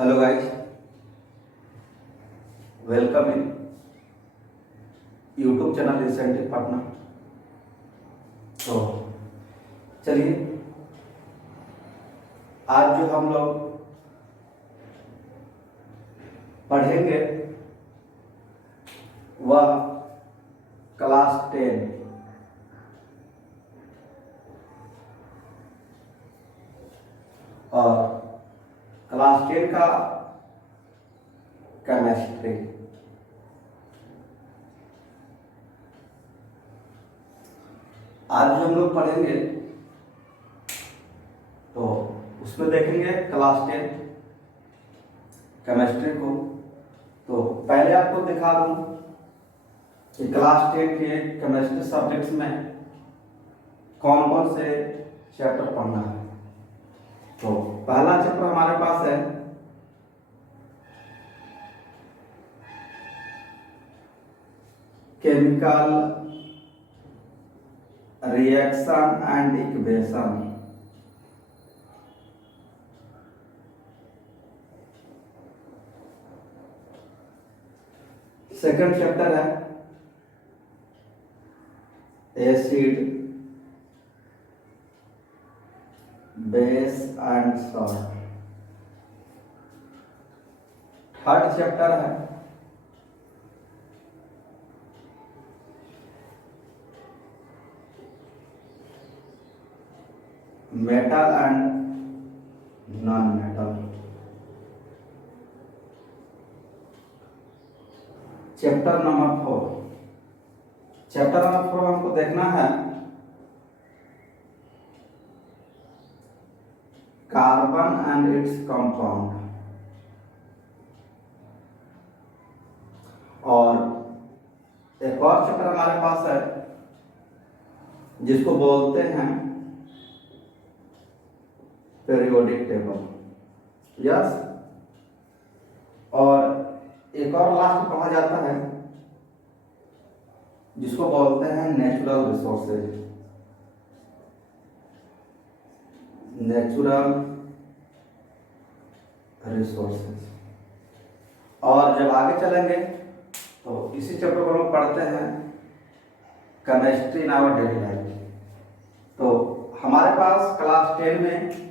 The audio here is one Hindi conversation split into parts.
Hello guys, welcome in YouTube channel recently Patna. तो चलिए, आज जो हम लोग पढ़ेंगे वह क्लास 10 और क्लास 10 का केमिस्ट्री। आज जो हम लोग पढ़ेंगे तो उसमें देखेंगे क्लास 10 केमिस्ट्री को। तो पहले आपको दिखा दूं कि क्लास 10 के केमिस्ट्री सब्जेक्ट्स में कौन कौन से चैप्टर पढ़ना है। तो पहला चैप्टर हमारे पास है chemical reaction and equation. Second chapter है acid base and salt. Third chapter है metal and non metal. Chapter number 4 हमको देखना है कार्बन एंड इट्स कंपाउंड। और एक और चैप्टर हमारे पास है जिसको बोलते हैं पीरियोडिक टेबल। यस, और एक और लास्ट कहा जाता है जिसको बोलते हैं नेचुरल रिसोर्सेज। Natural resources. और जब आगे चलेंगे तो इसी चैप्टर को हम पढ़ते हैं chemistry in our daily life. तो हमारे पास क्लास 10 में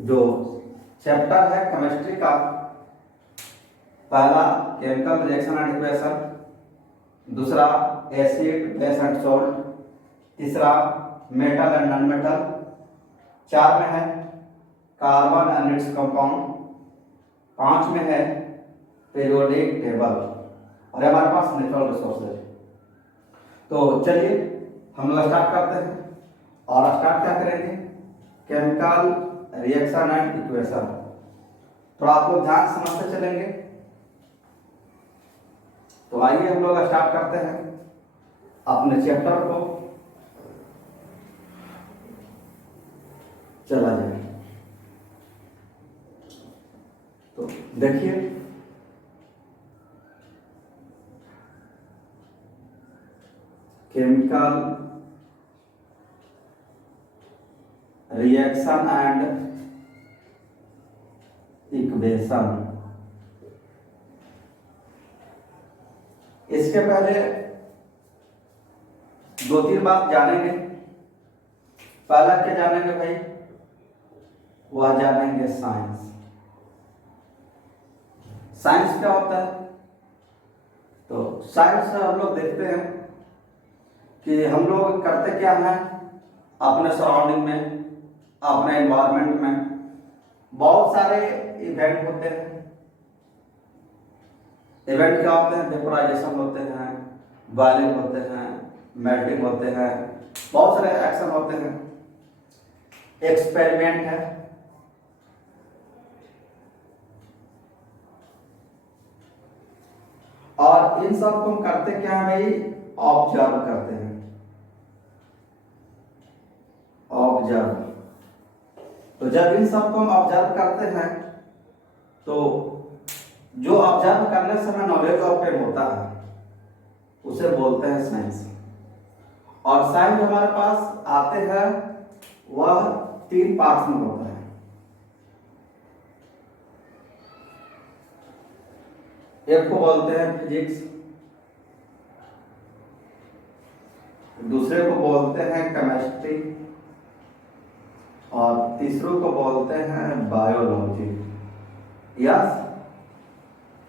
जो चैप्टर है केमिस्ट्री का, पहला केमिकल रिएक्शन एंड इक्वेशन, दूसरा एसिड बेस एंड सॉल्ट, तीसरा मेटल एंड नॉन मेटल, 4 में है कार्बन एंड इट्स कंपाउंड, 5 में है पीरियोडिक टेबल, और हमारे पास नेचुरल रिसोर्सेज। तो चलिए हम लोग स्टार्ट करते हैं। और स्टार्ट क्या करेंगे, केमिकल रिएक्शन एंड इक्वेशन। तो आप लोग ध्यान समझते चलेंगे। तो आइए हम लोग स्टार्ट करते हैं अपने चैप्टर को। चला जाए तो देखिए, केमिकल रिएक्शन एंड इक्वेशन। इसके पहले 2-3 बात जानेंगे। पहला क्या जानेंगे भाई, वह जानेंगे साइंस। साइंस क्या होता है? तो साइंस से हम लोग देखते हैं कि हम लोग करते क्या हैं अपने सराउंडिंग में, अपने एनवायरनमेंट में बहुत सारे इवेंट होते हैं। इवेंट क्या होते हैं? वेपोराइजेशन होते हैं, बॉइलिंग होते हैं, मेल्टिंग होते हैं, बहुत सारे एक्शन होते हैं। एक्सपेरिमेंट है, और इन सब को हम करते क्या है भाई, ऑब्जर्व करते हैं। ऑब्जर्व। तो जब इन सब को हम ऑब्जर्व करते हैं तो जो ऑब्जर्व करने समय नॉलेज ऑब्टेन होता है उसे बोलते हैं साइंस। और साइंस हमारे पास आते हैं वह 3 पार्ट्स में होता है। एक को बोलते हैं फिजिक्स, दूसरे को बोलते हैं केमिस्ट्री और तीसरों को बोलते हैं बायोलॉजी। यस,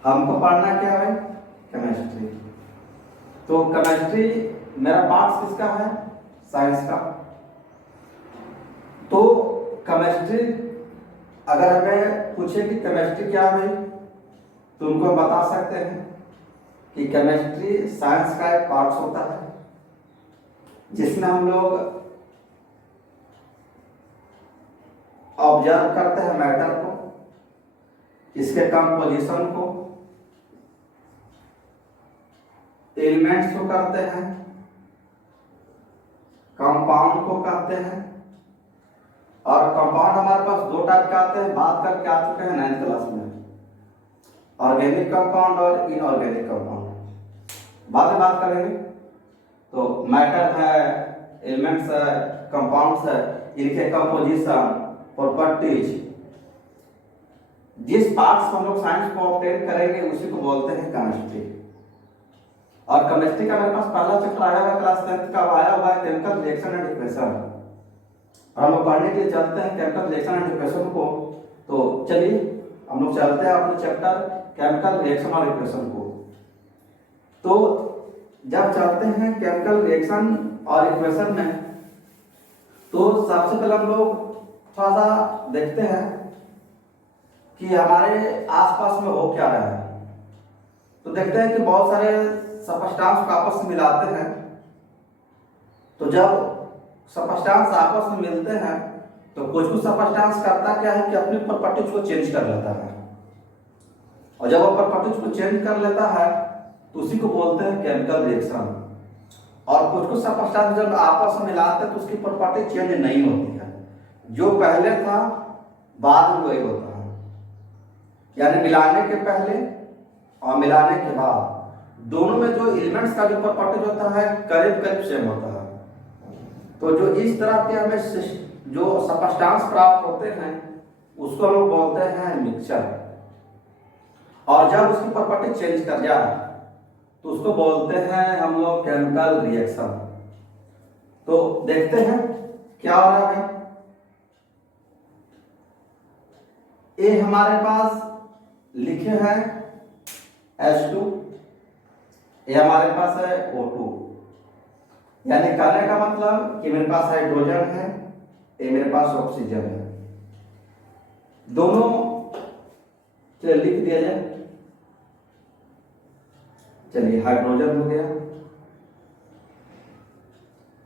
हमको पढ़ना क्या है? केमिस्ट्री। तो केमिस्ट्री मेरा पार्ट किसका है? साइंस का। तो केमिस्ट्री अगर हमें पूछे कि केमिस्ट्री क्या है तो उनको बता सकते हैं कि केमिस्ट्री साइंस का एक पार्ट होता है जिसमें हम लोग ऑब्जर्व करते हैं मैटर को, इसके कंपोजिशन को, एलिमेंट्स को करते हैं, कंपाउंड को कहते हैं। और कंपाउंड हमारे पास दो टाइप के आते हैं, बात करके आ चुके हैं 9th क्लास में, ऑर्गेनिक कंपाउंड और इनऑर्गेनिक कंपाउंड। बाद में बात करेंगे। तो मैटर है, एलिमेंट्स है, कंपाउंड्स है, इनके कंपोजिशन, प्रॉपर्टीज, जिस पार्ट्स हम लोग साइंस को ऑब्टेन करेंगे उसी को बोलते हैं केमिस्ट्री। और केमिस्ट्री का मेरे पास पहला चैप्टर आया हुआ क्लास 10th का, आया हुआ है केमिकल रिएक्शन एंड इक्वेशन। और हम लोग पढ़ने के लिए चलते हैं केमिकल रिएक्शन एंड इक्वेशन को। तो चलिए हम लोग चलते हैं अपने चैप्टर केमिकल रिएक्शन और इक्वेशन को। तो जब चलते हैं केमिकल रिएक्शन और इक्वेशन में, तो सबसे पहले हम लोग थोड़ा सा देखते हैं कि हमारे आसपास में हो क्या रहा है। तो देखते हैं कि बहुत सारे सबस्टांस को आपस में मिलाते हैं। तो जब सबस्टांस आपस में मिलते हैं तो कुछ सबस्टांस करता क्या है कि अपनी प्रॉपर्टीज को चेंज कर लेता है, और जब वो प्रॉपर्टीज को चेंज कर लेता है तो उसी को बोलते हैं केमिकल रिएक्शन। और कुछ सबस्टांस जब आपस में मिलाते हैं तो उसकी प्रॉपर्टी चेंज नहीं होती है, जो पहले था बाद में वही होता है। यानी मिलाने के पहले और मिलाने के बाद दोनों में जो एलिमेंट्स का जो प्रॉपर्टी होता है करीब करीब सेम होता है। तो जो इस तरह के हमें जो सबस्टांस प्राप्त होते हैं उसको हम लोग बोलते हैं मिक्सचर। और जब उसकी प्रॉपर्टी चेंज कर जाए तो उसको बोलते हैं हम लोग केमिकल रिएक्शन। तो देखते हैं क्या हो रहा है। ये हमारे पास लिखे हैं H2, ये हमारे पास है O2। यानी कहने का मतलब कि मेरे पास हाइड्रोजन है, ये मेरे पास ऑक्सीजन है। दोनों चलिए लिख दिया जाए। चलिए हाइड्रोजन हो गया,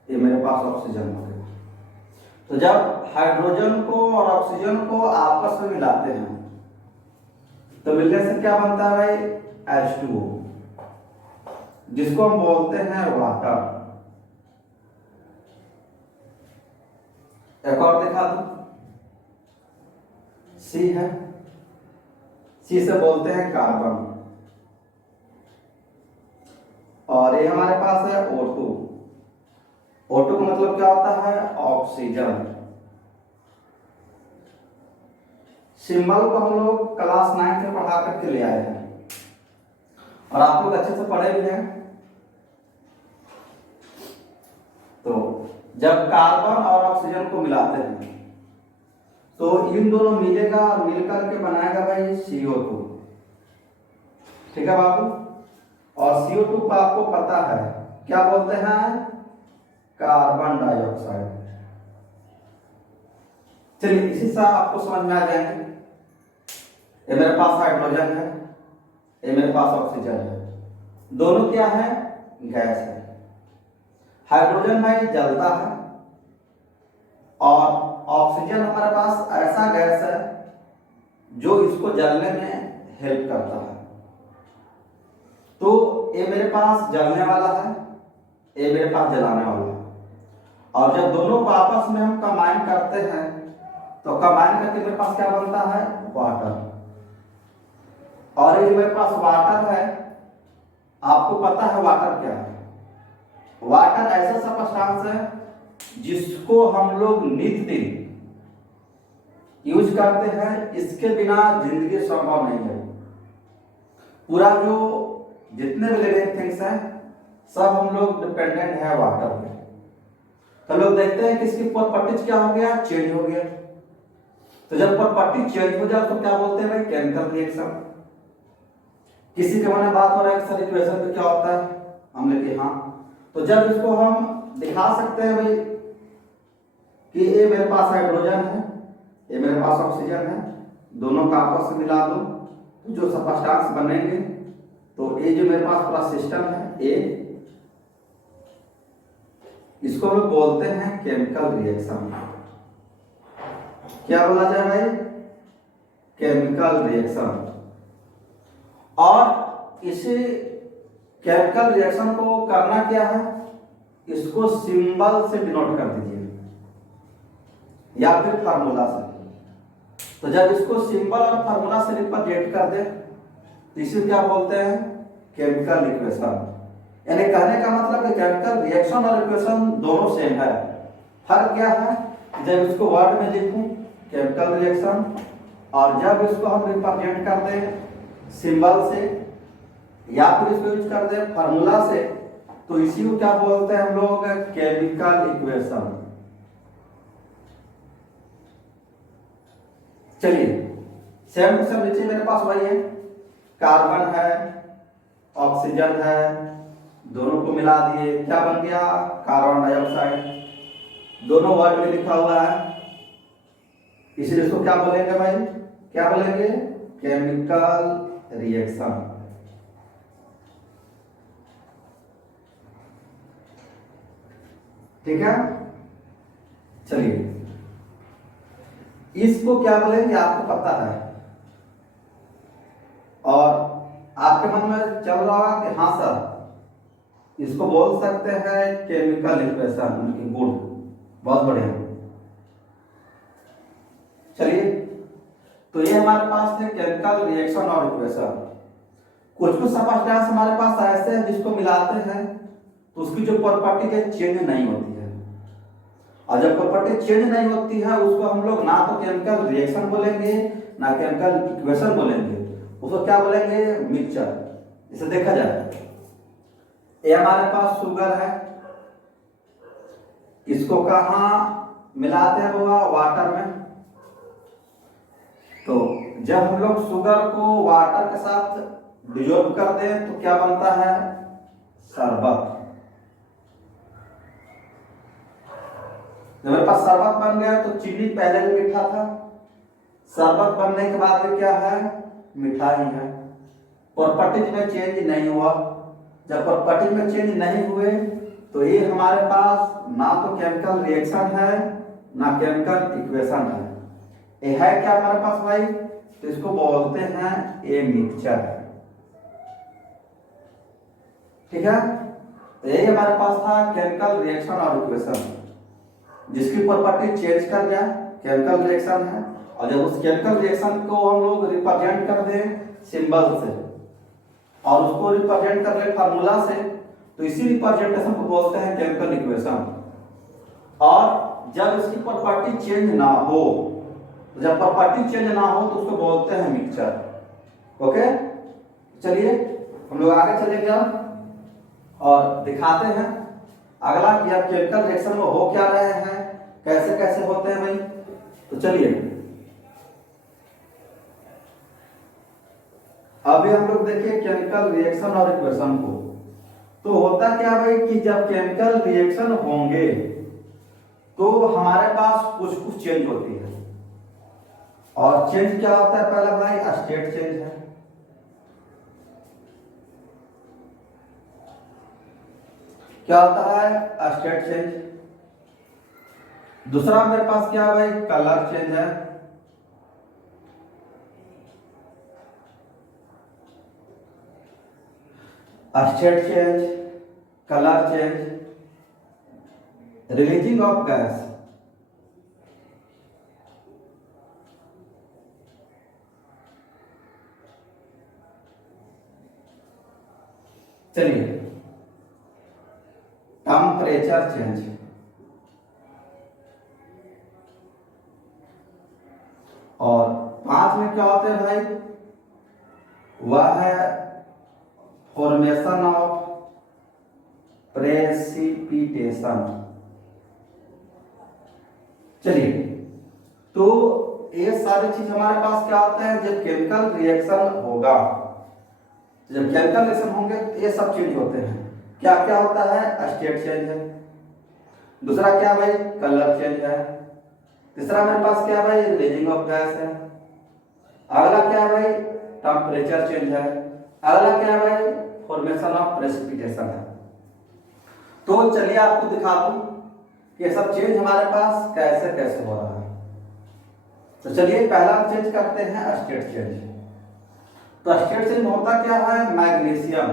ये मेरे पास ऑक्सीजन हो गया। तो जब हाइड्रोजन को और ऑक्सीजन को आपस में मिलाते हैं तो मिलने से क्या बनता है भाई? H2O, जिसको हम बोलते हैं वाटर। एक और दिखा दो, C है, C से बोलते हैं कार्बन। और ये हमारे पास है O2। O2 का मतलब क्या होता है? ऑक्सीजन। सिंबल को हम लोग क्लास 9 में पढ़ा करके ले आए हैं और आप लोग अच्छे से पढ़े भी हैं। तो जब कार्बन और ऑक्सीजन को मिलाते हैं तो इन दोनों मिलेगा और मिलकर के बनाएगा भाई CO2। ठीक है बाबू। और CO2 को आपको पता है क्या बोलते हैं? Carbon dioxide. चलिए इसी से आपको समझ में आ जाएंगे। ये मेरे पास हाइड्रोजन है, ये मेरे पास ऑक्सीजन है, दोनों क्या है? गैस है। हाइड्रोजन भाई जलता है और ऑक्सीजन हमारे पास ऐसा गैस है जो इसको जलने में हेल्प करता है। तो ये मेरे पास जलने वाला है, ये मेरे पास जलाने वाला है। और जब दोनों को आपस में हम कंबाइन करते हैं तो कंबाइन करके मेरे पास क्या बनता है? वाटर। और ये मेरे पास वाटर है, आपको पता है वाटर क्या है? वाटर ऐसा सबस्टांस है जिसको हम लोग नित्य दिन यूज करते हैं, इसके बिना जिंदगी संभव नहीं है। पूरा जो जितने भी लिविंग थिंग्स हैं सब हम लोग डिपेंडेंट है वाटर पे। तो लोग देखते हैं कि इसकी प्रॉपर्टीज क्या हो गया, चेंज हो गया। तो जब प्रॉपर्टी चेंज हो जाए तो क्या बोलते हैं भाई, केमिकल रिएक्शन। किसी के मन में बात हो रहा है कि सर इक्वेशन में क्या होता है, हम लिखे हाँ। तो जब इसको हम दिखा सकते हैं भाई कि ये मेरे पास हाइड्रोजन है, ये मेरे पास ऑक्सीजन है, दोनों का आपस में मिला दो तो जो सबस्टांस बनेंगे, तो ये जो मेरे पास पूरा सिस्टम है ये, इसको हम लोग बोलते हैं केमिकल रिएक्शन। क्या बोला जाए भाई, केमिकल रिएक्शन। और इसी केमिकल रिएक्शन को करना क्या है, इसको सिंबल से डिनोट कर दीजिए या फिर फार्मूला से। तो जब इसको सिंबल और फार्मूला से रिप्रेजेंट कर दे तो इसे क्या बोलते हैं, केमिकल इक्वेशन। यानी कहने का मतलब है केमिकल रिएक्शन और इक्वेशन दोनों सेम है। फर्क क्या है, जब इसको वर्ड में लिखूं केमिकल रिएक्शन, और जब इसको हम रिप्रेजेंट कर दें सिंबल से या फिर इसको यूज कर दें फार्मूला से, तो इसी को क्या बोलते हैं हम लोग, केमिकल इक्वेशन। चलिए सेम टू सेम नीचे मेरे पास वही है, कार्बन है, ऑक्सीजन है, दोनों को मिला दिए क्या बन गया, कार्बन डाइऑक्साइड। दोनों वर्ड में लिखा हुआ है, इसलिए इसको क्या बोलेंगे भाई, क्या बोलेंगे, केमिकल रिएक्शन। ठीक है। चलिए इसको क्या बोलेंगे आपको पता है, और आपके मन में चल रहा होगा कि हाँ सर इसको बोल सकते हैं केमिकल इक्वेशन। उनकी गुड, बहुत बढ़िया। चलिए तो ये हमारे पास थे केमिकल रिएक्शन और इक्वेशन। कुछ कुछ सबस्टेंस हमारे पास ऐसे हैं जिसको मिलाते हैं तो उसकी जो प्रॉपर्टी है चेंज नहीं होती है, और जब प्रॉपर्टी चेंज नहीं होती है उसको हम लोग ना तो केमिकल रिएक्शन बोलेंगे ना केमिकल इक्वेशन बोलेंगे, उसको क्या बोलेंगे, मिक्सचर। इसे देखा जाए, ये हमारे पास शुगर है, इसको कहाँ मिलाते हैं हुआ, वाटर में। तो जब हम लोग शुगर को वाटर के साथ डिजोल्व कर दें तो क्या बनता है, शरबत। जब मेरे पास शरबत बन गया तो चीनी पहले भी मीठा था, शरबत बनने के बाद में क्या है, मिठाई है। प्रॉपर्टीज में चेंज नहीं हुआ। जब प्रॉपर्टीज में चेंज नहीं हुए तो ये हमारे पास ना तो केमिकल रिएक्शन है ना केमिकल इक्वेशन है, ये है क्या हमारे पास भाई, तो इसको बोलते हैं ये मिक्सचर है। ठीक है। तो यही हमारे पास था केमिकल रिएक्शन और इक्वेशन, जिसकी प्रॉपर्टी चेंज कर जाए केमिकल रिएक्शन है, और जब उस केमिकल रिएक्शन को हम लोग रिप्रेजेंट कर दें सिंबल से और उसको रिप्रेजेंट कर ले फार्मूला से, तो इसी रिप्रेजेंटेशन को बोलते हैं केमिकल इक्वेशन। और जब इसकी प्रॉपर्टी चेंज ना हो, तो जब प्रॉपर्टी चेंज ना हो तो उसको बोलते हैं मिक्सचर। ओके, चलिए हम लोग आगे चलेंगे और दिखाते हैं अगला कि अब केमिकल रिएक्शन में हो क्या रहे हैं, कैसे कैसे होते हैं भाई। तो चलिए अभी हम लोग देखिए केमिकल रिएक्शन और इक्वेशन को। तो होता क्या भाई कि जब केमिकल रिएक्शन होंगे तो हमारे पास कुछ कुछ चेंज होती है, और चेंज क्या होता है, पहला भाई स्टेट चेंज है। क्या होता है, स्टेट चेंज। दूसरा मेरे पास क्या है भाई, कलर चेंज है। State change, colour change, releasing of gas. चलिए टेम्परेचर चेंज, और 5 में क्या होते हैं भाई, वह है फॉर्मेशन ऑफ प्रेसिपिटेशन। चलिए, तो ये सारी चीज हमारे पास क्या होता है, जब केमिकल रिएक्शन होगा, जब केमिकल रिएक्शन होंगे तो ये सब चेंज होते हैं। क्या क्या होता है, स्टेट चेंज है। दूसरा क्या भाई, कलर चेंज है। तीसरा मेरे पास क्या भाई, रिलीजिंग ऑफ गैस है। अगला क्या है भाई, टेम्परेचर चेंज है। अगला क्या है भाई, फॉर्मेशन ऑफ प्रेसिपिटेशन है। तो चलिए आपको दिखा दूं कि ये सब चेंज हमारे पास कैसे कैसे हो रहा है। तो चलिए पहला चेंज करते हैं स्टेट चेंज। तो स्टेट चेंज होता क्या है, मैग्नीशियम,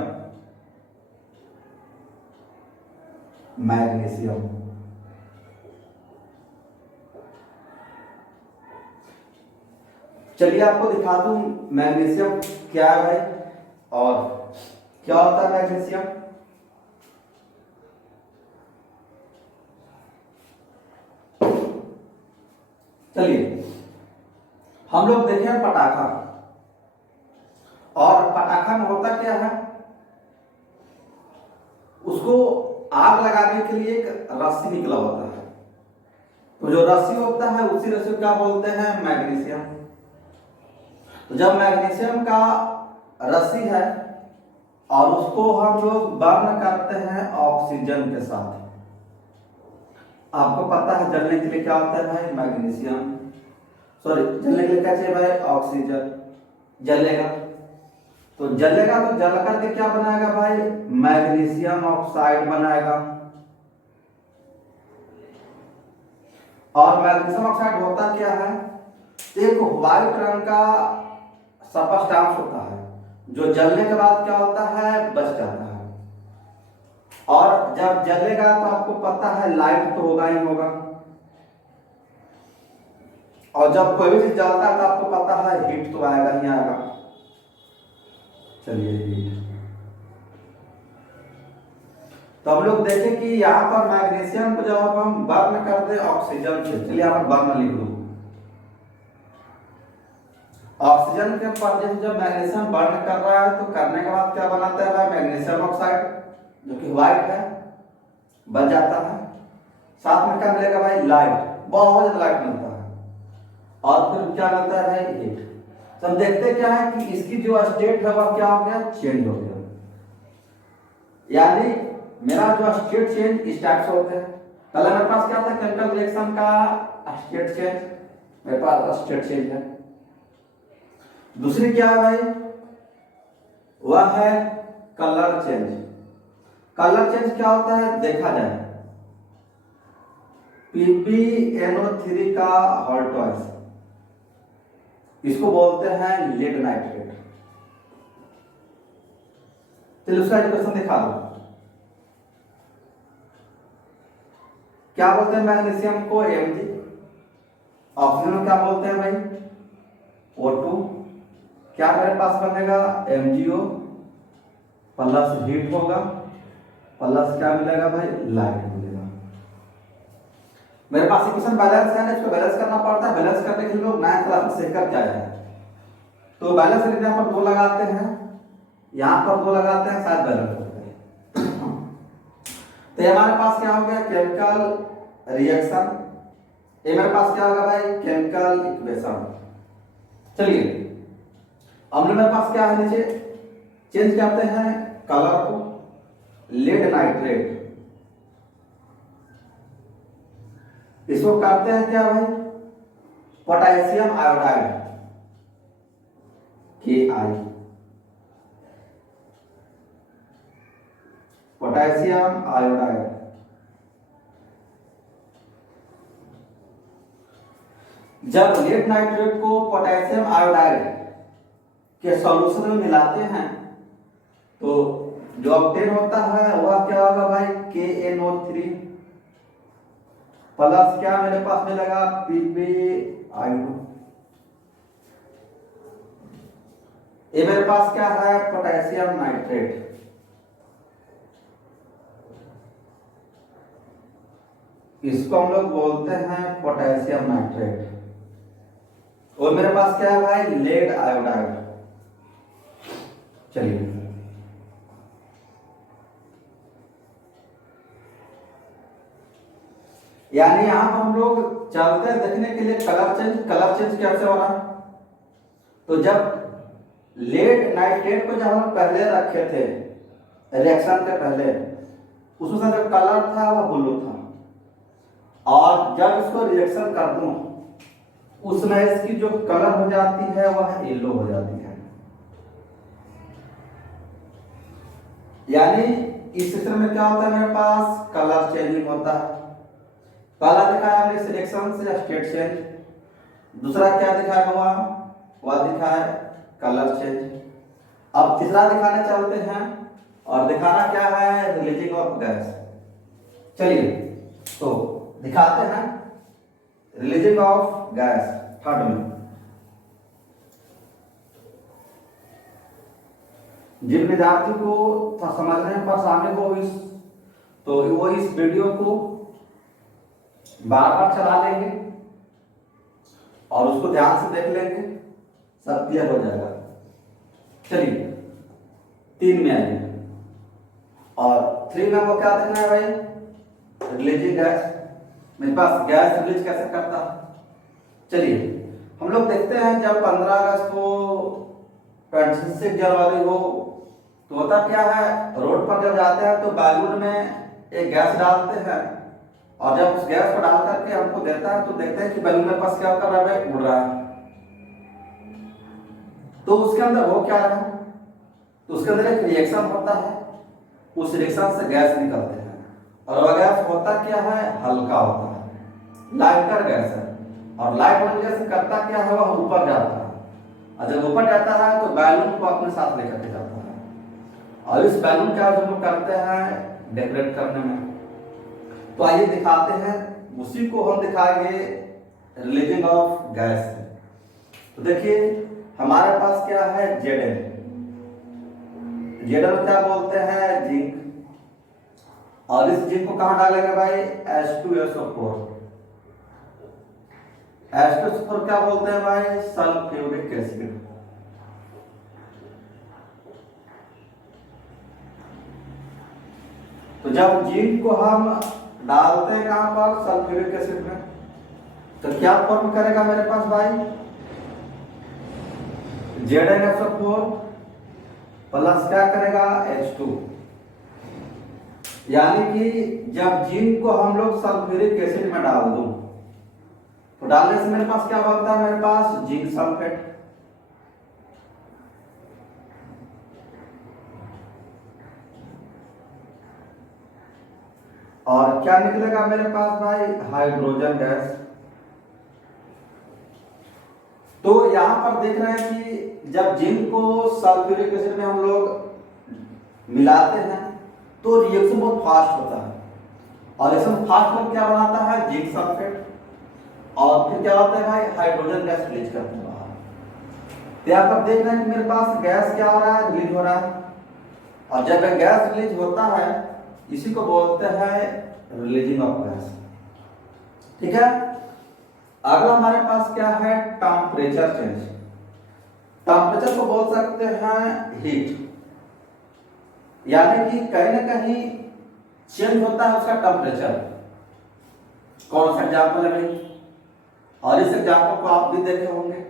मैग्नीशियम। चलिए आपको दिखा दूं मैग्नीशियम क्या है भाई, और क्या होता है मैग्नीशियम। चलिए हम लोग देखें पटाखा, और पटाखा में होता क्या है, उसको आग लगाने के लिए एक रस्सी निकला होता है। तो जो रस्सी होता है उसी रस्सी को क्या बोलते हैं, मैग्नीशियम। तो जब मैग्नीशियम का रस्सी है और उसको हम लोग बर्न करते हैं ऑक्सीजन के साथ, आपको पता है जलने के लिए क्या होता है भाई, मैग्नीशियम, सॉरी जलने के लिए क्या चाहिए भाई, ऑक्सीजन। जलेगा तो जलेगा तो जल करके क्या बनाएगा भाई, मैग्नीशियम ऑक्साइड बनाएगा। और मैग्नीशियम ऑक्साइड होता क्या है, एक व्हाइट रंग का सबस्टेंस होता है जो जलने के बाद क्या होता है, बच जाता है। और जब जलेगा तो आपको पता है लाइट तो होगा ही होगा, और जब कोई भी चीज जलता है तो आपको पता है हीट तो आएगा ही आएगा। चलिए हीट, तो हम लोग देखें कि यहाँ पर मैग्नीशियम को जब हम बर्न कर दे ऑक्सीजन से, चलिए यहाँ पर बर्न लिख दो, ऑक्सीजन के पर जब मैग्नीशियम बर्न कर रहा है तो करने के बाद क्या बनाता है भाई, मैग्नीशियम ऑक्साइड जो कि व्हाइट है बच जाता है। साथ में क्या मिलेगा भाई, लाइट, बहुत ज्यादा लाइट मिलता है। और फिर क्या मिलता है भाई, हीट। तो हम देखते क्या है कि इसकी जो स्टेट है वह क्या हो गया, चेंज हो गया। यानी मेरा जो स्टेट चेंज इस टाइप से होते हैं। पहले मेरे पास क्या था, केमिकल रिएक्शन का स्टेट चेंज, मेरे पास स्टेट चेंज है। दूसरी क्या है भाई, वह है कलर चेंज। कलर चेंज क्या होता है, देखा जाए PbNO3 का हॉल्टॉइस, इसको बोलते हैं लेड नाइट्रेट। चलिए उसका एजुकेशन दिखा दो। क्या बोलते हैं मैग्नीशियम को, Mg। ऑक्सीजन को क्या बोलते हैं भाई, O2। क्या मेरे पास बनेगा, MgO प्लस हीट होगा, प्लस क्या मिलेगा भाई, लाइट मिलेगा। मेरे पास इक्वेशन बैलेंस है ना, इसको बैलेंस करना पड़ता है। बैलेंस करने के लिए लोग 9th क्लास में सीख कर क्या है, तो बैलेंस करने यहाँ पर 2 लगाते हैं, यहाँ पर 2 लगाते हैं, शायद बैलेंस होते हैं। तो ये हमारे पास क्या हो गया, केमिकल रिएक्शन। ये मेरे पास क्या होगा भाई, केमिकल इक्वेशन। चलिए अब मेरे पास क्या है, नीचे चेंज करते हैं कलर को, लेड नाइट्रेट, इसको करते हैं क्या भाई, potassium iodide, Ki, potassium iodide. जब लेड नाइट्रेट को पोटेशियम आयोडाइड के सॉल्यूशन में मिलाते हैं तो जो ऑब्टेन होता है वह क्या होगा भाई, KNO3 प्लस क्या मेरे पास मिलेगा, PbI2। ये मेरे पास क्या है, पोटेशियम नाइट्रेट। इसको हम लोग बोलते हैं पोटेशियम नाइट्रेट। और मेरे पास क्या है भाई, लेड आयोडाइड। चलिए यानी यहाँ हम लोग चलते हैं देखने के लिए कलर चेंज कैसे हो रहा है। तो जब लेट नाइट्रेट को जब हम पहले रखे थे रिएक्शन के पहले, उसमें जो कलर था वह ब्लू था, और जब इसको रिएक्शन कर दूं उसमें इसकी जो कलर हो जाती है वह येलो हो जाती है। यानी इस चित्र में क्या होता है, मेरे पास कलर चेंजिंग होता है। पहला दिखाया हमने सिलेक्शन से स्टेट चेंज, दूसरा क्या दिखाया हुआ, वह दिखाया कलर चेंज। अब तीसरा दिखाने चलते हैं, और दिखाना क्या है, रिलीजिंग ऑफ गैस। चलिए तो दिखाते हैं रिलीजिंग ऑफ गैस थर्ड में। जिन विद्यार्थी को समझने में परेशानी हो तो वो इस वीडियो को बार बार चला लेंगे और उसको ध्यान से देख लेंगे, सब क्लियर हो जाएगा। चलिए 3 में आइए, और 3 में वो क्या देखना है भाई, रिलीजिंग गैस। मेरे पास गैस रिलीज कैसे करता है। चलिए हम लोग देखते हैं जब 15 अगस्त को 26 जनवरी हो तो होता क्या है, रोड पर जब जाते हैं तो बैलून में एक गैस डालते हैं, और जब उस गैस को डाल करके हमको देता है तो देखते हैं कि बैलून में पास क्या कर रहा है, उड़ रहा है। तो उसके अंदर हो क्या रहा है, तो उसके अंदर एक रिएक्शन होता है, उस रिएक्शन से गैस निकलते हैं, और वह गैस होता क्या है, हल्का होता है, लाइटर गैस है। और लाइट होने की वजह से करता क्या है, वह ऊपर जाता है, और जब ऊपर जाता है तो बैलून को अपने साथ लेकर के जाता है, और इस बैलून का जो हम करते हैं डेकोरेट करने में। तो आइए दिखाते हैं, उसी को हम दिखाएंगे रिलीजिंग ऑफ गैस। तो देखिए हमारे पास क्या है, जेड में क्या बोलते हैं, जिंक, और इस जिंक को कहां डालेंगे भाई, H2SO4। H2SO4 क्या बोलते हैं भाई, सल्फ्यूरिक एसिड। तो जब जिंक को हम डालते हैं कहां पर, सल्फ्यूरिक एसिड में, तो क्या फॉर्म करेगा मेरे पास भाई, ZnSO4 प्लस क्या करेगा, H2। यानी कि जब जिंक को हम लोग सल्फ्यूरिक एसिड में डाल दूं तो डालने से मेरे पास क्या बनता है, मेरे पास जिंक सल्फेट। और क्या निकलेगा मेरे पास भाई, हाइड्रोजन गैस। तो यहां पर देख रहे हैं कि जब जिंक को सल्फ्यूरिक एसिड में हम लोग मिलाते हैं तो रिएक्शन बहुत फास्ट होता है, और रिएक्शन फास्ट होकर क्या बनाता है, जिंक सल्फेट, और फिर क्या होता है भाई, हाइड्रोजन गैस रिलीज करता है बाहर। तो यहाँ पर देख रहे हैं कि मेरे पास गैस क्या हो रहा है, रिलीज हो रहा है, और जब गैस रिलीज होता है इसी को बोलते हैं रिलीजिंग ऑफ गैस। ठीक है, अगला हमारे पास क्या है, टेम्परेचर चेंज। टेम्परेचर को बोल सकते हैं हीट, यानी कि कहीं ना कहीं चेंज होता है उसका टेम्परेचर। कौन सा एग्जाम्पल है भाई, और इस एग्जाम्पल को आप भी देखे होंगे।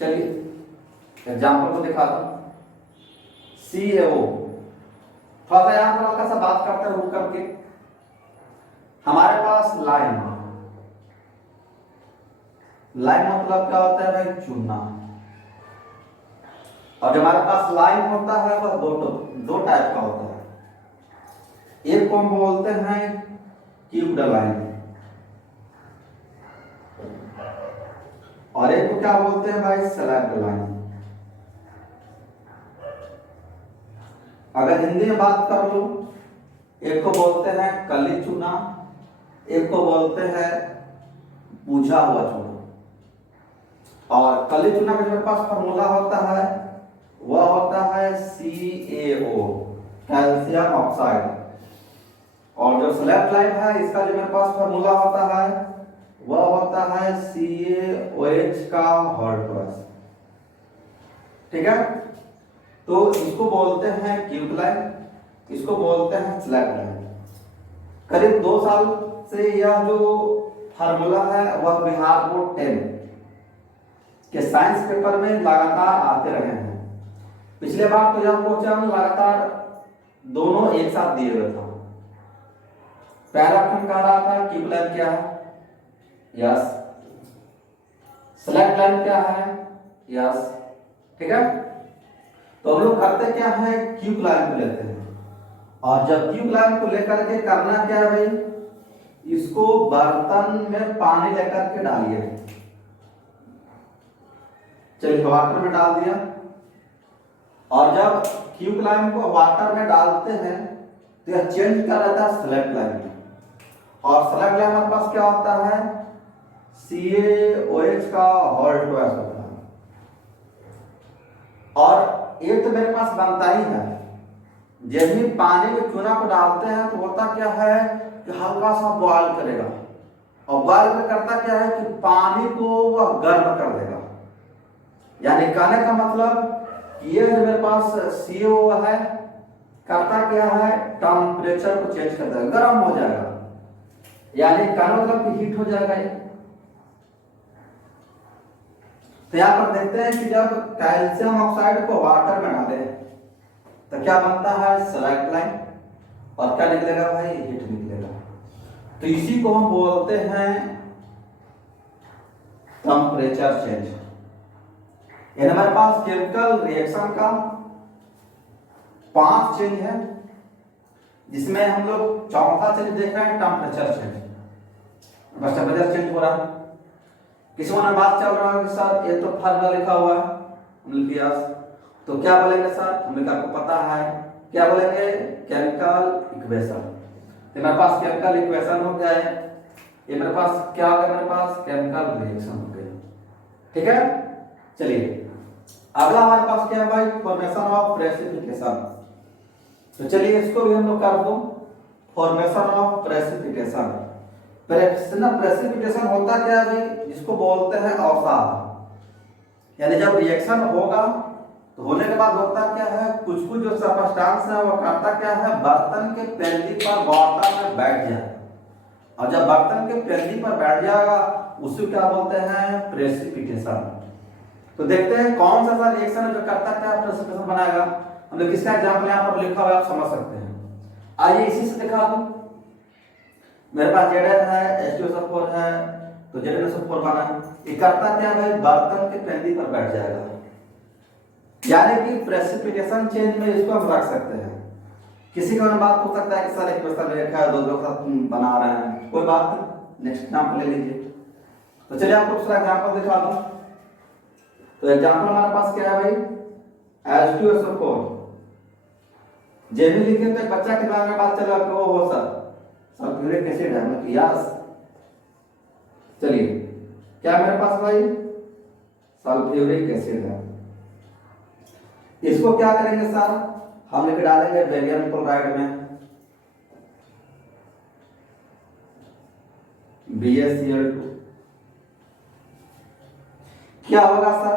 चलिए एग्जाम्पल को दिखा दो, CaO। थोड़ा सा यहाँ पर हल्का सा बात करते हैं रुक करके। हमारे पास लाइम मतलब क्या होता है भाई, चूना। और जब हमारे पास लाइम होता है वह दो टाइप का होता है। एक को हम बोलते हैं क्यूब्ड लाइम, और एक को क्या बोलते हैं भाई, स्लैब्ड लाइम। अगर हिंदी में बात कर लो, एक को बोलते हैं कली चूना, एक को बोलते हैं पूछा हुआ चूना। और कली चूना का मेरे पास फॉर्मूला होता है वह होता है CaO, कैल्शियम ऑक्साइड। और जो स्लैब लाइम है इसका जो मेरे पास फॉर्मूला होता है वह होता है CaOH का होल प्लस। ठीक है, तो इसको बोलते हैं क्यूब लाइम, इसको बोलते हैं स्लैब लाइम। करीब 2 साल से यह जो फार्मूला है वह बिहार बोर्ड 10 के साइंस पेपर में लगातार आते रहे हैं। पिछले बार तो यह क्वेश्चन लगातार दोनों एक साथ दिए हुए था। पहला ऑप्शन कह रहा था क्यूब लाइन क्या है, यस। स्लैक लाइन क्या है, यस, ठीक है। तो हम लोग करते क्या है, क्यूब लाइन को लेते हैं, और जब क्यूब लाइन को लेकर के करना क्या है भाई, इसको बर्तन में पानी लेकर के डालिए। चलिए वाटर में डाल दिया, और जब क्यूब लाइन को वाटर में डालते हैं तो यह चेंज कर रहता है स्लैक लाइन में, और स्लैक लाइन हमारे पास क्या होता है, CaOH का होल ट्वाइस होता है। और ये तो मेरे पास बनता ही है, जब भी पानी में चूना को डालते हैं तो होता क्या है कि हल्का सा बॉयल करेगा, और बॉयल में करता क्या है कि पानी को वह गर्म कर देगा। यानी कहने का मतलब ये जो मेरे पास CO है करता क्या है, टेम्परेचर को चेंज कर देगा, गर्म हो जाएगा, यानी कहने मतलब कि हीट हो जाएगा ये। तो यहाँ पर देखते हैं कि जब कैल्शियम ऑक्साइड को वाटर में डालें तो क्या बनता है, स्लैक लाइन, और क्या निकलेगा भाई, हीट निकलेगा। तो इसी को हम बोलते हैं टेम्परेचर चेंज। यानी हमारे पास केमिकल रिएक्शन का 5 चेंज है, जिसमें हम लोग चौथा चेंज देख रहे हैं टेम्परेचर चेंज, बस टेम्परेचर चेंज हो रहा है। किसी में बात चल रहा है कि सर ये तो फार्मूला लिखा हुआ है हमने, तो क्या बोलेंगे सर, हमें आपको पता है क्या बोलेंगे, केमिकल इक्वेशन। तो मेरे पास केमिकल इक्वेशन हो गया है, ये मेरे पास क्या हो गया, मेरे पास केमिकल रिएक्शन हो गया, ठीक है। चलिए अगला हमारे पास क्या है भाई, फॉर्मेशन ऑफ प्रेसिपिटेशन। तो चलिए इसको भी हम लोग कर दो, फॉर्मेशन ऑफ प्रेसिपिटेशन। प्रेसिपिटेशन होता क्या है भाई, जिसको बोलते हैं अवसाद। यानी जब रिएक्शन होगा तो होने के बाद होता क्या है, कुछ कुछ जो सबस्टांस है वो करता क्या है, बर्तन के पेंदी पर वाटर में बैठ जाए, और जब बर्तन के पेंदी पर बैठ जाएगा उसे क्या बोलते हैं, प्रेसिपिटेशन। तो देखते हैं कौन सा रिएक्शन है जो करता क्या प्रेसिपिटेशन बनाएगा। हम लोग किसका एग्जांपल यहाँ पर लिखा हुआ है, आप समझ सकते हैं। आइए इसी से दिखा दूं। मेरे पास Zn है, H2SO4 है, तो ZnSO4 बना। ये करता क्या भाई, बर्तन के पेंदी पर बैठ जाएगा, यानी कि प्रेसिपिटेशन चेंज में इसको हम रख सकते हैं। किसी का बात हो सकता है कि सर इक्वेशन लिखा है, दो दो साथ बना रहे हैं, कोई बात नहीं, नेक्स्ट एग्जांपल ले लीजिए। तो चलिए आपको दूसरा एग्जांपल दिखा दूं। तो एग्जांपल हमारे पास क्या है भाई, H2SO4। जे भी लिखे तो बच्चा के दिमाग में बात चल रहा है कि वो हो सर सल्फ्यूरिक एसिड है, मतलब यस। चलिए क्या मेरे पास भाई, सल्फ्यूरिक एसिड है। इसको क्या करेंगे सर, हम लिख डालेंगे बेरियम क्लोराइड में BaCl2। क्या होगा सर,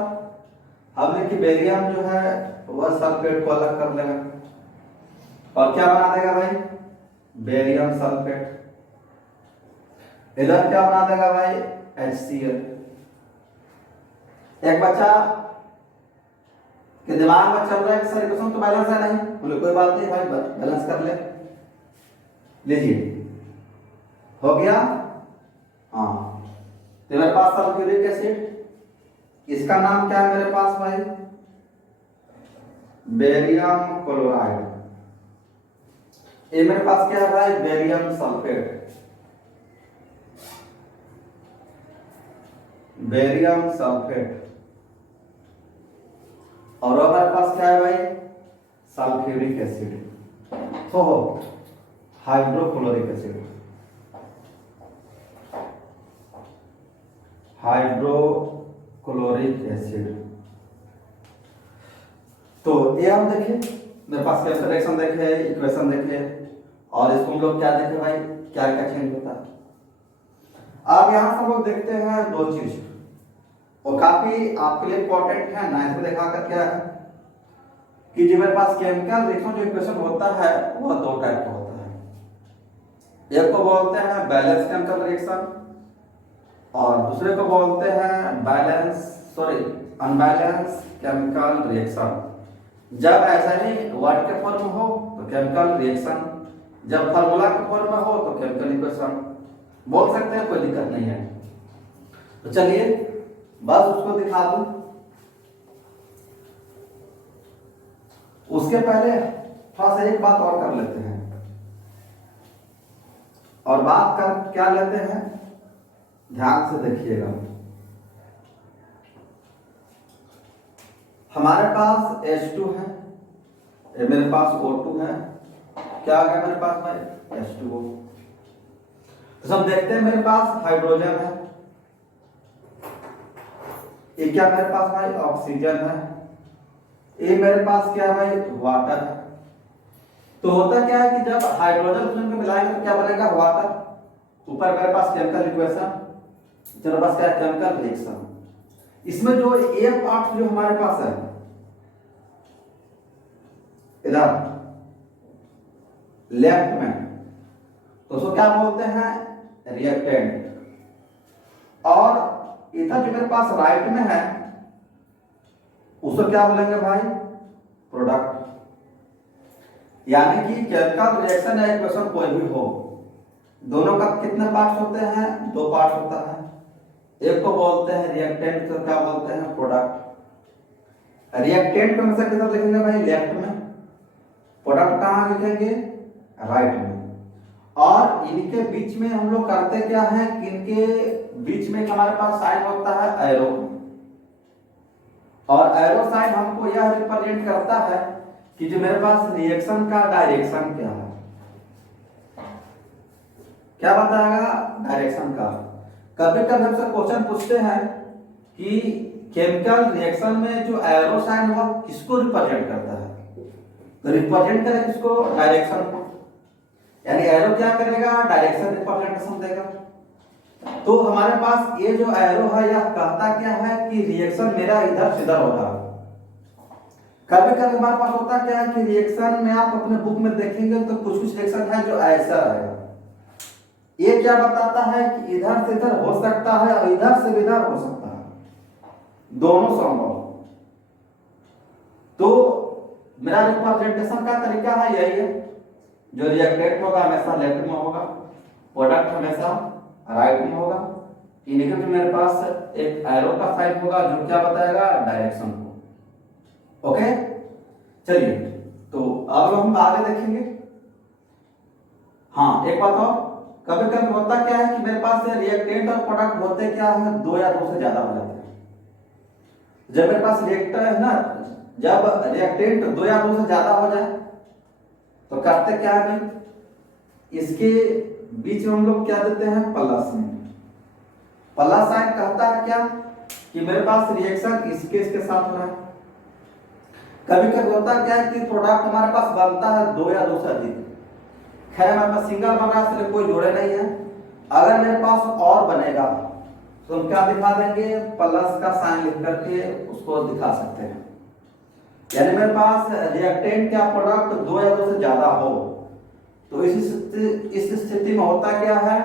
हमने कि बेरियम जो है वह सल्फेट को अलग कर लेगा, और क्या बना देगा भाई, बेरियम सल्फेट। इधर क्या बना देगा भाई, HCl। एक बच्चा के दिमाग में चल रहा है कि सर इक्वेशन तो बैलेंस है नहीं, बोले कोई बात नहीं भाई, बैलेंस कर ले, लीजिए हो गया। हाँ तो मेरे पास सल्फ्यूरिक एसिड, इसका नाम क्या है मेरे पास भाई, बेरियम क्लोराइड। ये मेरे पास क्या है भाई, बेरियम सल्फेट, बेरियम सल्फेट। और हमारे पास क्या है भाई, सल्फ्यूरिक एसिड, तो हाइड्रोक्लोरिक एसिड, हाइड्रोक्लोरिक एसिड। तो ये हम देखें, मेरे पास क्या रिएक्शन देखे, इक्वेशन देखे, और इसको हम लोग क्या देखे भाई, क्या क्या चेंज होता है। अब यहाँ से हम लोग देखते हैं दो चीज, और काफी आपके लिए इंपॉर्टेंट है, 9th में देखा कर क्या है कि जो मेरे पास केमिकल रिएक्शन जो इक्वेशन होता है वह दो टाइप का होता है। एक को बोलते हैं बैलेंस केमिकल रिएक्शन और दूसरे को बोलते हैं अनबैलेंस केमिकल रिएक्शन। जब ऐसा ही वर्ड के फॉर्म हो तो केमिकल रिएक्शन, जब फार्मूला के फॉर्म में हो तो केमिकल इक्वेशन बोल सकते हैं, कोई दिक्कत नहीं है। तो चलिए बस उसको दिखा दूं। उसके पहले थोड़ा सा एक बात और कर लेते हैं, और बात कर क्या लेते हैं, ध्यान से देखिएगा। हमारे पास H2 है, ये मेरे पास O2 है, क्या आ गया मेरे पास भाई H2O। तो सब देखते हैं मेरे पास हाइड्रोजन है, ये क्या मेरे पास भाई ऑक्सीजन है, ये मेरे पास क्या है भाई वाटर है। तो होता क्या है कि जब हाइड्रोजन ऑक्सीजन को मिलाएंगे तो क्या बनेगा वाटर, ऊपर मेरे पास केमिकल इक्वेशन, मेरे पास क्या है केमिकल रिएक्शन। इसमें जो ए पार्ट जो हमारे पास है इधर लेफ्ट में, तो उसको क्या बोलते हैं रिएक्टेंट, और इधर जो मेरे पास राइट में है उसको क्या बोलेंगे भाई प्रोडक्ट। यानी कि केमिकल रिएक्शन या इक्वेशन कोई भी हो, दोनों का कितने पार्ट्स होते हैं, दो पार्ट्स होता है। एक को बोलते हैं रिएक्टेंट, तो क्या बोलते हैं प्रोडक्ट। रिएक्टेंट को हमेशा किधर लिखेंगे भाई लेफ्ट में, प्रोडक्ट कहाँ लिखेंगे राइट में। और इनके बीच में हम लोग करते क्या है कि इनके बीच में हमारे पास साइन होता है एरो, और एरो साइन हमको यह रिप्रेजेंट करता है कि जो मेरे पास रिएक्शन का डायरेक्शन क्या है, क्या बताएगा डायरेक्शन का। कभी कभी हमसे क्वेश्चन पूछते हैं कि केमिकल रिएक्शन में जो एरो साइन हुआ किसको रिप्रेजेंट करता है, तो रिप्रेजेंट करेगा किसको डायरेक्शन को, यानी एरो क्या करेगा डायरेक्शन रिप्रेजेंटेशन देगा। तो हमारे पास ये जो एरो है यह कहता क्या है कि रिएक्शन मेरा इधर से इधर होगा। कभी कभी हमारे पास होता क्या है कि रिएक्शन में आप अपने बुक में देखेंगे तो कुछ कुछ रिएक्शन है जो ऐसा रहेगा, ये क्या बताता है कि इधर से इधर हो सकता है और इधर से इधर हो सकता है, दोनों संभव। तो मेरा रिप्रेजेंटेशन का तरीका है यही है, जो रिएक्टेंट होगा हमेशा लेफ्ट में होगा, प्रोडक्ट हमेशा राइट में होगा, इनके भी मेरे पास एक एरो का साइन होगा जो क्या बताएगा डायरेक्शन को। ओके चलिए, तो अब हम आगे देखेंगे। हाँ एक बात और, कभी कभी होता क्या है कि मेरे पास रिएक्टेंट और प्रोडक्ट होते क्या है दो या दो से ज्यादा हो जाते हैं। जब मेरे पास रिएक्टर है ना, जब रिएक्टेंट दो या दो से ज्यादा हो जाए तो करते क्या है भाई, इसके बीच में हम लोग क्या देते हैं प्लस में। प्लस साइन कहता है क्या कि मेरे पास रिएक्शन इसके साथ हो रहा है। कभी कभी होता क्या है कि प्रोडक्ट हमारे पास बनता है दो या दो से अधिक, खैर हमारे पास सिंगल बन रहा है इसलिए कोई जोड़े नहीं है। अगर मेरे पास और बनेगा तो हम क्या दिखा देंगे प्लस का साइन लिख करके उसको दिखा सकते हैं। यानी मेरे पास रिएक्टेंट या प्रोडक्ट दो या दो से ज्यादा हो तो इस स्थिति में होता क्या है,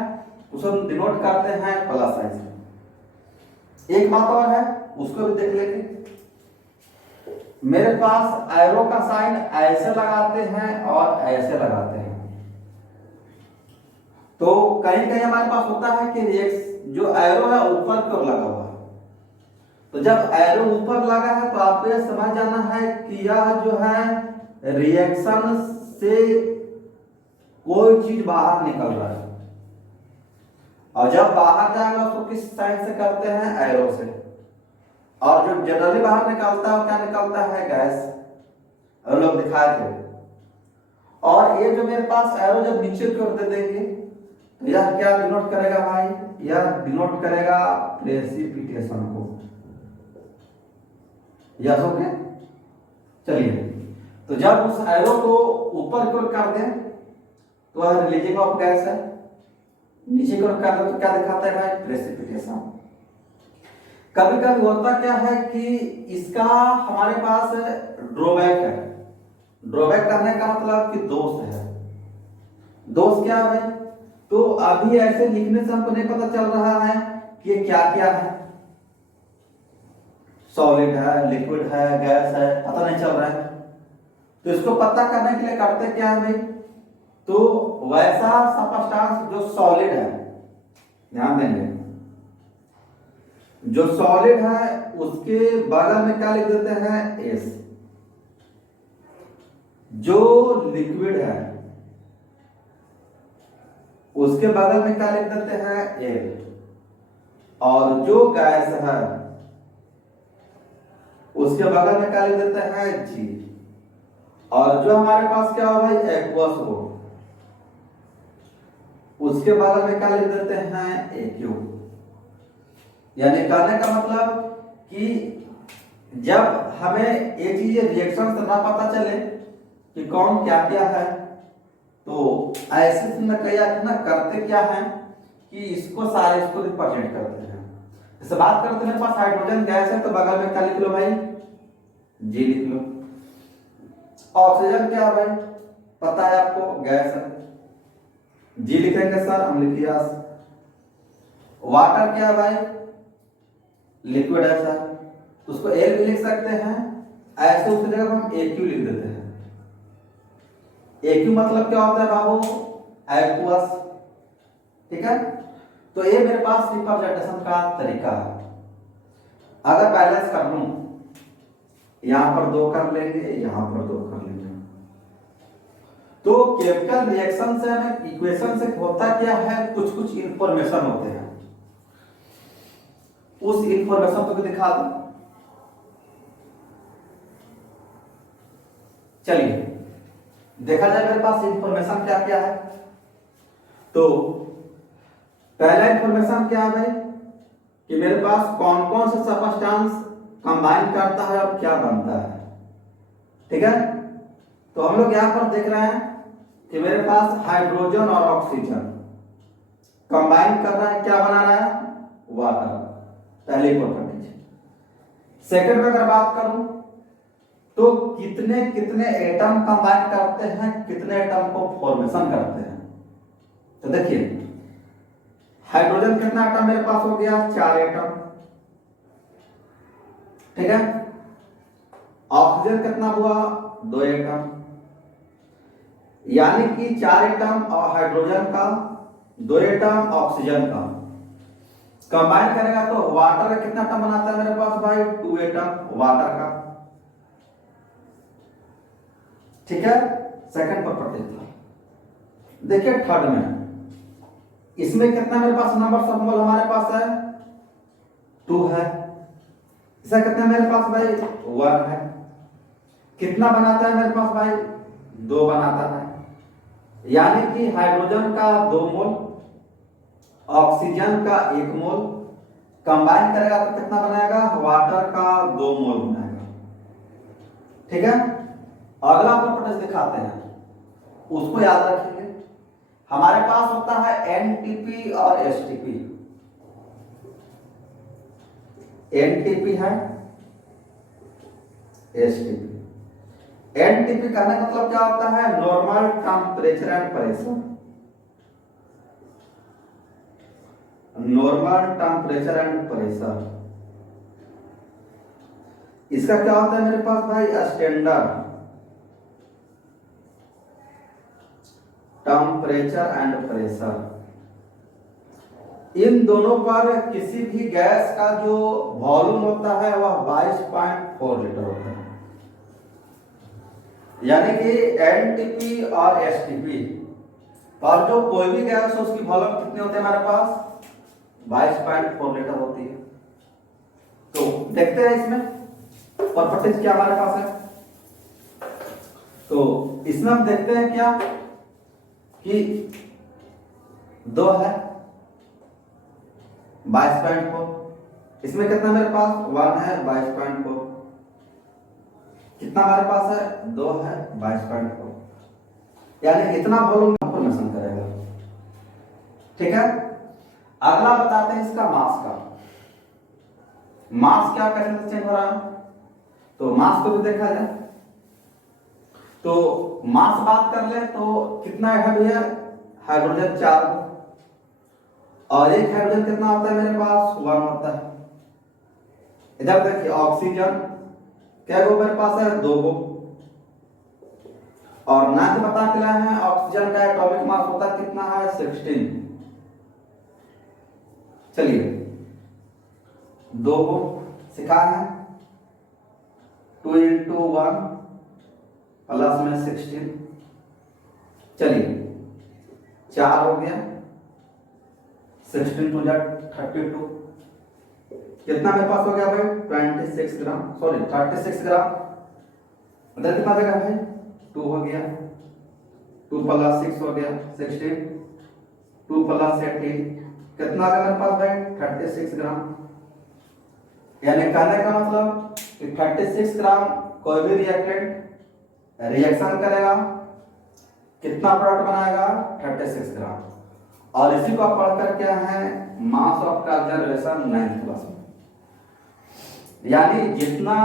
उसको हम डिनोट करते हैं प्लस साइन से। एक बात और है उसको भी देख लेंगे। मेरे पास एरो का साइन ऐसे लगाते हैं और ऐसे लगाते हैं, तो कहीं कहीं हमारे पास होता है कि जो एरो है ऊपर की ओर लगा हुआ है। तो जब एरो ऊपर लगा है तो आपको यह समझ जाना है कि यह जो है रिएक्शन से कोई चीज बाहर निकल रहा है, और जब बाहर जाएगा उसको किस साइन से करते हैं एरो से। और जो जनरली बाहर निकलता है क्या निकलता है गैस, हम लोग दिखाए थे। और ये जो मेरे पास एरो जब नीचे की ओर दे देंगे तो यह क्या डिनोट करेगा भाई, यह डिनोट करेगा प्रेसिपिटेशन को। यस ओके चलिए, तो जब उस एरो को ऊपर की ओर कर दें तो वह रिलीजिंग ऑफ गैस है, नीचे की ओर कर दे तो क्या दिखाता है भाई प्रेसिपिटेशन। कभी कभी होता क्या है कि इसका हमारे पास ड्रॉबैक है। ड्रॉबैक करने का मतलब कि दोष है। दोष क्या है भाई, तो अभी ऐसे लिखने से हमको नहीं पता चल रहा है कि ये क्या क्या है, सॉलिड है, लिक्विड है, गैस है, पता नहीं चल रहा है। तो इसको पता करने के लिए करते क्या है भाई, तो वैसा सबस्टांस जो सॉलिड है, ध्यान देंगे, जो सॉलिड है उसके बगल में क्या लिख देते हैं, एस। जो लिक्विड है उसके बगल में क्या लिख देते हैं, एल। और जो गैस है उसके बगल में क्या लिख देते हैं, जी। और जो हमारे पास क्या हो भाई, एक्वस हो, उसके बगल में क्या लिख देते हैं, एक्यू। यानी कहने का मतलब कि जब हमें ये चीजें रिएक्शन से ना पता चले कि कौन क्या क्या है, तो ऐसे में कई ना करते क्या है कि इसको सारे इसको रिप्रेजेंट करते हैं। जैसे बात करते हैं, मेरे पास हाइड्रोजन गैस है तो बगल में क्या लिख लो भाई, जी लिख लो। ऑक्सीजन क्या है भाई, पता है आपको, गैस है, जी लिखेंगे सर, हम लिखिए। वाटर क्या है भाई, लिक्विड है सर, तो उसको एल भी लिख सकते हैं। ऐसे उसकी जगह हम एक्यू लिख देते हैं। एक्यू मतलब क्या होता है बाबू, एक्वस, ठीक है। तो ये मेरे पास रिप्रेजेंटेशन का तरीका है। अगर बैलेंस कर लूं, यहां पर 2 कर लेंगे, यहां पर 2 कर लेंगे, तो केमिकल रिएक्शन से हमें इक्वेशन से होता क्या है, कुछ कुछ इंफॉर्मेशन होते हैं, उस इंफॉर्मेशन को भी दिखा दूं। चलिए देखा जाए मेरे पास इंफॉर्मेशन क्या क्या है। तो पहला इंफॉर्मेशन क्या है भाई, कि मेरे पास कौन कौन सा सबस्टेंस कंबाइन करता है और क्या बनता है, ठीक है। तो हम लोग यहां पर देख रहे हैं कि मेरे पास हाइड्रोजन और ऑक्सीजन कंबाइन कर रहा है, क्या बना रहा है, वाटर, पहली प्रॉपर्टी। सेकंड में अगर बात करूं तो कितने कितने एटम कंबाइन करते हैं, कितने एटम को फॉर्मेशन करते हैं। तो देखिए हाइड्रोजन कितना एटम मेरे पास हो गया, 4 एटम, ठीक है। ऑक्सीजन कितना हुआ, 2 एटम, यानी कि 4 एटम और हाइड्रोजन का, 2 एटम ऑक्सीजन का कंबाइन करेगा तो वाटर का कितना एटम बनाता है मेरे पास भाई, 2 एटम वाटर का, ठीक है। सेकंड प्रॉपर्टी था। देखिए थर्ड में, इसमें कितना मेरे पास नंबर ऑफ मोल हमारे पास है, 2 है। इसका कितना मेरे पास भाई, 1 है। कितना बनाता है मेरे पास भाई, 2 बनाता है। यानी कि हाइड्रोजन का 2 मोल, ऑक्सीजन का 1 मोल, कंबाइन करेगा तो कितना बनाएगा, वाटर का 2 मोल बनाएगा, ठीक है। अगला प्रॉपर्टी दिखाते हैं, उसको याद रखेंगे। हमारे पास होता है एनटीपी और एसटीपी। एनटीपी है, एसटीपी। एनटीपी कहने का मतलब क्या होता है, normal temperature and pressure. Normal temperature and pressure, इसका क्या होता है मेरे पास भाई, स्टैंडर्ड टेम्परेचर एंड प्रेशर। इन दोनों पर किसी भी गैस का जो वॉल्यूम होता है वह 22.4 लीटर होता है। यानी कि एनटीपी और एसटीपी पर जो कोई भी गैस हो उसकी वॉल्यूम कितनी होती है हमारे पास, 22.4 लीटर होती है। तो देखते हैं इसमें प्रॉपर्टीज क्या हमारे पास है। तो इसमें हम देखते हैं क्या कि 2 है, 22.4। इसमें कितना मेरे पास, 1 है, 22.4। कितना हमारे पास है, 2 है, 22.4। यानी इतना वॉल्यूम फॉर्मेशन करेगा, ठीक है। अगला बताते हैं इसका मास का। मास क्या कैसे चेंज हो रहा है, तो मास को भी देखा जाए। तो मास बात कर ले तो कितना है भैया, हाइड्रोजन 4, और एक हाइड्रोजन कितना होता है मेरे पास, 1 होता है। इधर देखिए ऑक्सीजन क्या गो मेरे पास है, 2 गो। और ना तो पता चला है ऑक्सीजन का एटॉमिक मास होता है कितना है, 16। चलिए 2 को सिखा है, 2 × 1 प्लस में 16। चलिए 4 हो गया, 16 2 32। कितना मेरे पास हो गया भाई, 26 ग्राम, सॉरी 36 ग्राम। उधर कितना देगा भाई, 2 हो गया, 2 + 6 हो गया 16, 2 + 18 कितना आ गया मेरे पास भाई, 36 ग्राम। यानी कहने का मतलब कि 36 ग्राम कोई भी रिएक्टेंट रिएक्शन करेगा, कितना प्रोडक्ट बनाएगा, 36 ग्राम। और इसी को आप पढ़कर क्या है, mass of conservation 9th class में। यानी जितना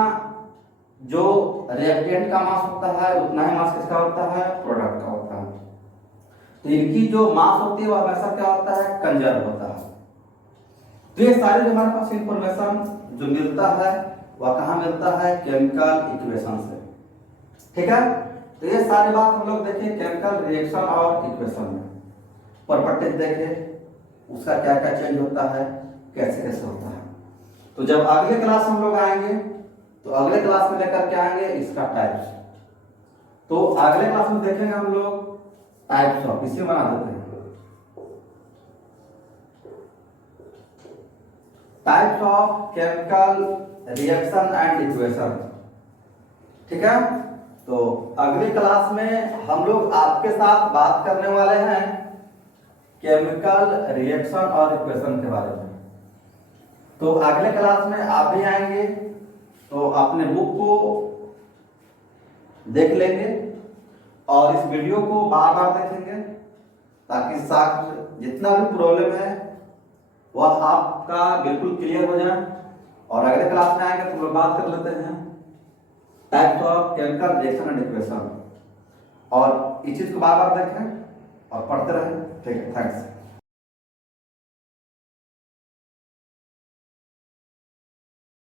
जो रिएक्टेंट का मास होता है उतना ही मास किसका होता है, प्रोडक्ट का होता है। तो इनकी जो मास होती है वो हमेशा क्या होता है, कंजर्व होता है। तो ये सारी जो हमारे पास इंफॉर्मेशन जो मिलता है वह कहाँ मिलता है, केमिकल इक्वेशन से। ठीक है, तो ये सारी बात हम लोग देखें केमिकल रिएक्शन और इक्वेशन में। प्रॉपर्टीज देखें उसका क्या क्या चेंज होता है, कैसे कैसे होता है। तो जब अगले क्लास हम लोग आएंगे तो अगले क्लास में लेकर के आएंगे इसका टाइप्स। तो अगले क्लास में देखेंगे हम लोग टाइप्स ऑफ, इसे बना देते हैं types of chemical reaction and equation. ठीक है, तो अगली क्लास में हम लोग आपके साथ बात करने वाले हैं केमिकल रिएक्शन और इक्वेशन के बारे में। तो अगले क्लास में आप भी आएंगे तो अपने बुक को देख लेंगे और इस वीडियो को बार बार देखेंगे ताकि साथ जितना भी प्रॉब्लम है वह आपका बिल्कुल क्लियर हो जाए। और अगले क्लास में आएंगे तो हम लोग बात कर लेते हैं types of chemical reaction and equation. और इस चीज को बार बार देखें और पढ़ते रहें। ठीक है, थैंक्स।